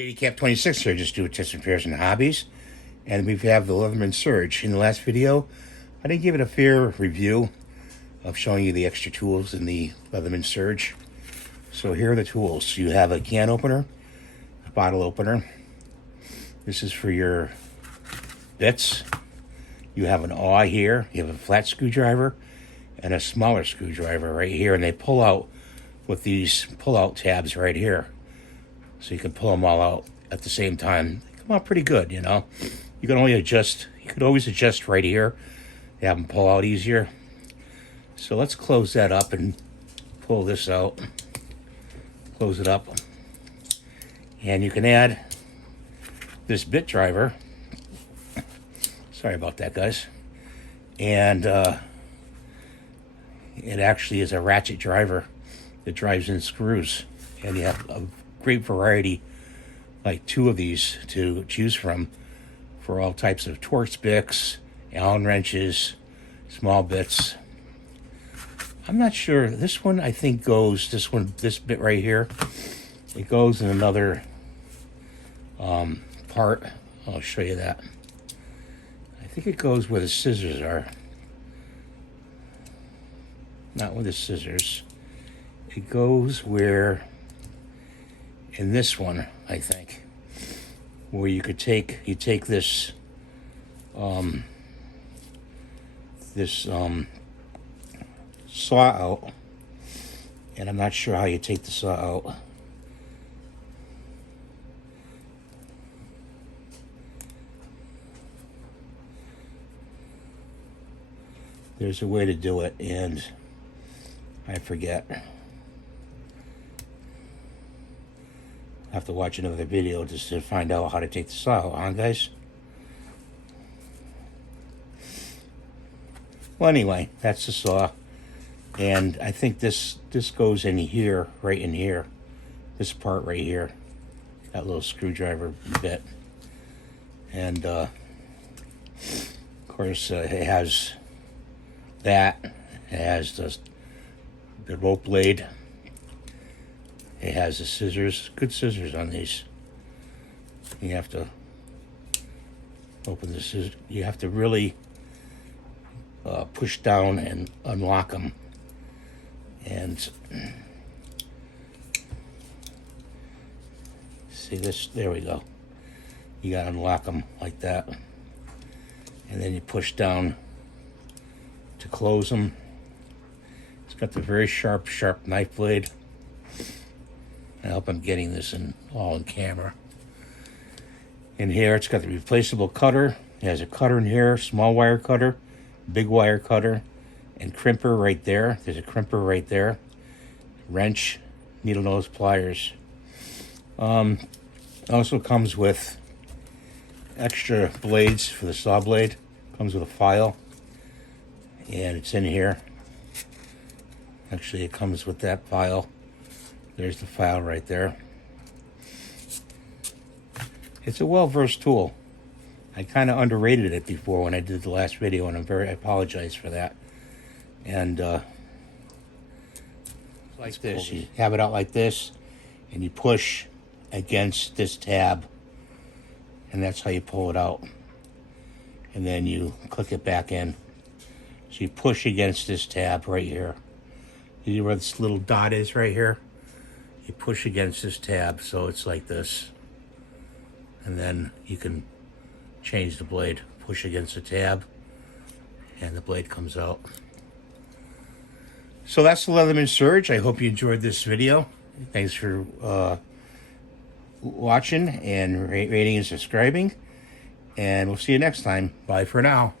JDCap26 here, just do tips, repairs, and hobbies. And we have the Leatherman Surge. In the last video, I didn't give it a fair review of showing you the extra tools in the Leatherman Surge. So here are the tools. You have a can opener, a bottle opener. This is for your bits. You have an awl here. You have a flat screwdriver and a smaller screwdriver right here. And they pull out with these pull-out tabs right here. So you can pull them all out at the same time. They come out pretty good, you know. You can only adjust, you could always adjust right here, have them pull out easier. So let's close that up and pull this out. Close it up. And you can add this bit driver. Sorry about that, guys. And it actually is a ratchet driver that drives in screws. And you have a great variety, like 2 of these to choose from for all types of Torx bits, Allen wrenches, small bits. I'm not sure. This one I think goes, this bit right here, it goes in another part. I'll show you that. I think it goes where the scissors are. Not where the scissors. It goes where, in this one, I think, where you could take, this saw out, and I'm not sure how you take the saw out. There's a way to do it, and I forget. I have to watch another video just to find out how to take the saw out, huh, guys? Well, anyway, that's the saw. And I think this goes in here, right in here. This part right here. That little screwdriver bit. And, of course, it has that. It has the rope blade. It has the scissors, good scissors on these. You have to open the scissors. You have to really push down and unlock them. And see this, there we go. You gotta unlock them like that. And then you push down to close them. It's got the very sharp knife blade. I hope I'm getting this all in camera. In here, it's got the replaceable cutter. It has a cutter in here, small wire cutter, big wire cutter, and crimper right there. There's a crimper right there. Wrench, needle nose pliers. Also comes with extra blades for the saw blade. Comes with a file, and it's in here. Actually, it comes with that file. There's the file right there. It's a well-versed tool. I kind of underrated it before when I did the last video, and I apologize for that. And like this, you have it out like this, and you push against this tab, and that's how you pull it out. And then you click it back in. So you push against this tab right here. You see where this little dot is right here? You push against this tab, so it's like this. And then you can change the blade. Push against the tab, and the blade comes out. So that's the Leatherman Surge. I hope you enjoyed this video. Thanks for watching and rating and subscribing. And we'll see you next time. Bye for now.